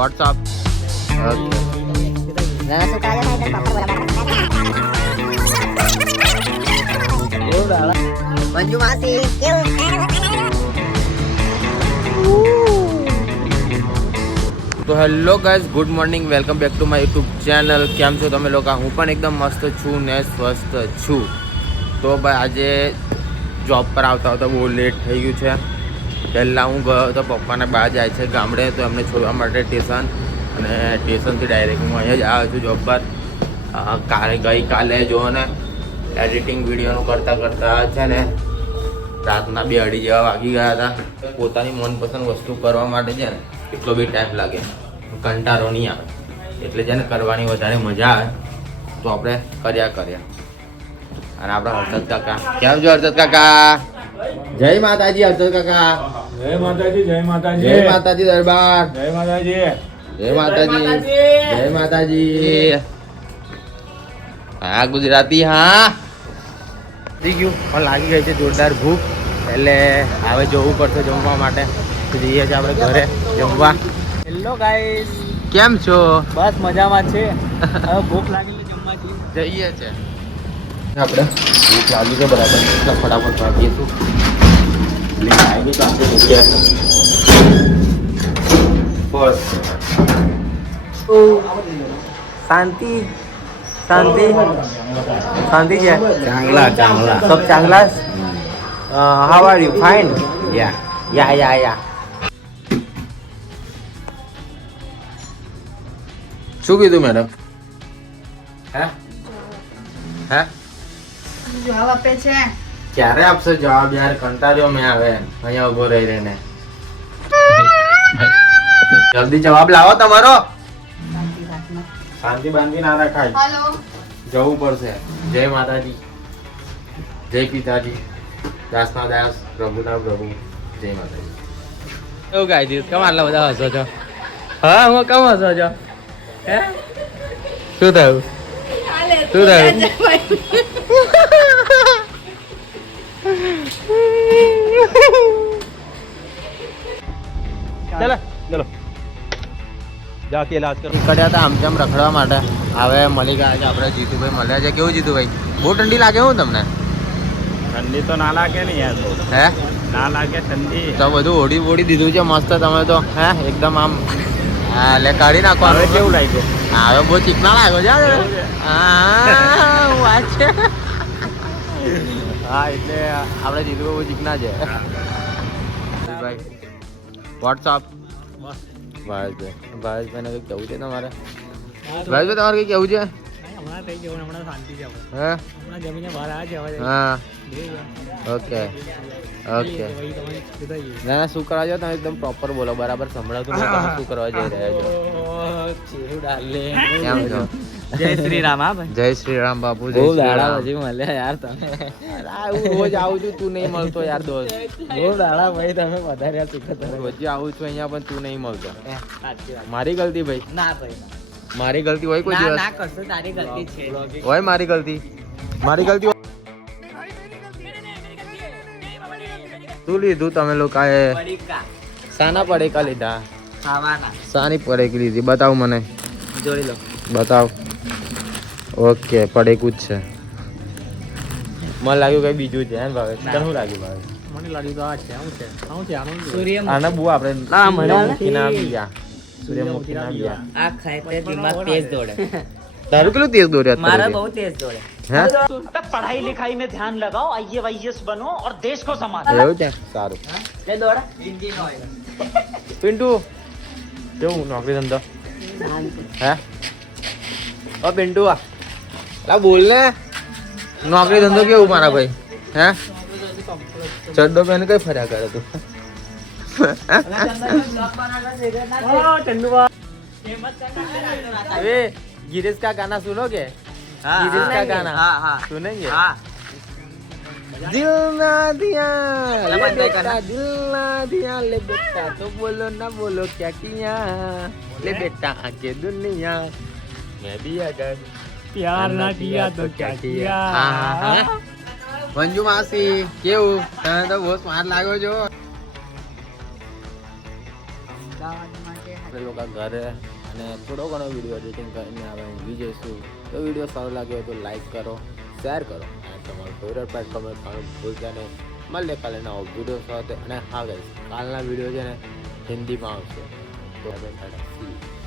WhatsApp Manju માસી કેવું? તો hello guys, good morning, welcome back to my YouTube channel. કેમ છો તમે લોકો? હું પણ એકદમ મસ્ત છું ને સ્વસ્થ છું. તો ભાઈ આજે જોબ પર આવતા આવતા બહુ લેટ થઈ ગયું છે. પહેલાં હું ગયો તો પપ્પાને બહાર જાય છે ગામડે, તો એમને છોડવા માટે સ્ટેશન, અને સ્ટેશનથી ડાયરેક્ટ હું અહીંયા જ આવ્યો છું જોબ પર. ગઈકાલે જો ને એડિટિંગ વિડીયોનું કરતાં છે ને રાતના 2-2:30 જેવા વાગી ગયા હતા. પોતાની મનપસંદ વસ્તુ કરવા માટે છે ને એટલો બી ટાઈમ લાગે, કંટાળો નહીં આવે, એટલે છે ને કરવાની વધારે મજા આવે. તો આપણે કર્યા. અને આપણા હર્ષદ કાકા, કેમ છો હર્ષદ કાકા? જય માતાજી હર્ષદ કાકા. જય માતાજી, જય માતાજી, જય માતાજી દરબાર, જય માતાજી, જય માતાજી, જય માતાજી. હા ગુજરાતી, હા થઈ ગયું પણ લાગી ગઈ છે જોરદાર ભૂખ, એટલે હવે જવું પડશે જમવા માટે. તો જઈએ છીએ આપણે ઘરે જમવા. હેલો ગાઈસ, કેમ છો? બસ મજામાં છે. હવે ભૂખ લાગી જમવા જઈએ છે આપણે. ભૂખ લાગી છે બરાબર, એટલે ફટાફટ ભાગીશું. શાંતિ शांति शांति क्या चांगला सब चांगला. How are you? फाइन. या શું કીધું મેડમ? હે જવાબ આપે છે. ક્યારે આપશે જવાબ યાર? કંટાળ્યો મેં હવે અહીંયા ઉભો રહી રહીને. જલ્દી જવાબ લાવો તમારો. શાંતિ બાંધી ના રખાય. હેલો, જવું પડશે. જય માતાજી, જય પિતાજી, દાસના દાસ, પ્રભુના પ્રભુ, જય માતાજી. એવું ગાઈ દીધું. કેમ આટલા બધા હસો છો? હા, હું કેમ હસો છો? હે શું થયું? શું થયું? ચલો ચલો જા કે ઇલાજ કરો. નીકળ્યા હતા આમ તેમ રખડવા માટે. હવે મળી ગયા છે આપણે. જીતુભાઈ મળ્યા છે. કેવું જીતુભાઈ? બહુ ઠંડી લાગે હું તમને? ઠંડી તો ના લાગે ને યાર, હે ના લાગે ઠંડી. તો બધું ઓડી દીધું છે મસ્ત તમે તો. હે એકદમ આમ એટલે કાઢી નાખો. હવે કેવું લાગ્યું? હવે બહુ ચીકણા લાગ્યો છે. હા વાત છે. હા એટલે આપણે જીતુભાઈ બહુ ચીકણા છે. વોટ્સઅપ ભાવેશભાઈ ને કંઈક કેવું છે તમારે? ભાવેશભાઈ તમારે કંઈક કેવું છે? હમણાં થઈ ગયું, હમણાં શાંતિ છે. હે હમણાં જમીને બહાર આવ્યા છે. હા ઓકે ના શું કરવા જાવ તમે? એકદમ પ્રોપર બોલો, બરાબર સંભળાતું નહીં. તમે શું કરવા જઈ રહ્યા છો? કેમ છો? જય શ્રી રામ. હા ભાઈ, જય શ્રી રામ બાપુ. જય બહુ શ્રી દાડા રામ. પછી મળ્યા યાર તમે. હું રોજ આવું છું, તું નહીં મળતો યાર દોસ્ત. બહુ દાડા ભાઈ તમે વધારે શીખત. રોજ આવું છું અહીંયા, પણ તું નહીં મળતો. મારી ગલતી ભાઈ? ના ભાઈ, મારી ગલતી હોય કોઈ દિવસ? ના કરશો, તારી ગલતી છે. હોય મારી ગલતી? મારી ગલતી હોય? શું લીધું તમે લોકોએ? પડીકા શાના પડેકા લીધા? ખાવાના શાની પડેકી લીધી? બતાવ મને, જોડી લો. બતાવ. ઓકે પડેકું જ છે. મને લાગ્યું કઈ બીજું છે. હે ભાવે? શું લાગ્યું ભાવે? મને લાગ્યું તો આ છે. શું છે? શું છે આનું? સૂર્યમુખી. આના બુ આપણે ના, મને સૂર્યમુખીના બીયા. સૂર્યમુખીના બીયા. આ ખાય તે દિમાગ તેજ દોડે. તારું કેટલું તેજ દોર્યા મારા અત્યારે? બહુ તેજ દોડે. હે पढ़ाई लिखाई में ध्यान लगाओ, IAS बनो और देश को संभालो. એવું છે? સારું. તે દોડે ઇન્જિન ઓઇલ. પિન્ટુ કેવું નોકરી ધંધો? હે ઓ પિન્ટુ લા બોલ ને. નોકરી ધંધો કેવું મારા ભાઈ? હે ચડ્ડો પહેને કઈ ફર્યા કરે તું? ए गिरीश का गाना सुनोगे? गिरीश का गाना सुनेंगे? दिल ना दिया ले बेटा, दिल ना दिया ले बेटा, तो बोलो ना बोलो क्या किया ले बेटा आके दुनिया मैं भी अगर प्यार ना किया तो क्या किया. મંજુ માસી કેવું? તમે તો બહુ સ્માર્ટ લાગો છો. અમદાવાદ માટે આપણે લોકો ઘરે અને થોડો ઘણો વિડીયો એડિટિંગ કરીને હવે ઊંઘી જઈશું. તો વિડીયો સારો લાગ્યો તો લાઈક કરો, શેર કરો અને તમારું ફેવરેટ પાર્ટ કમેન્ટ કરવાનું ભૂલતા નહીં. મળીએ કાલે નવો વિડીયો સાથે. અને હા ગાઈસ, કાલના વિડીયો છે ને હિન્દીમાં આવશે. તો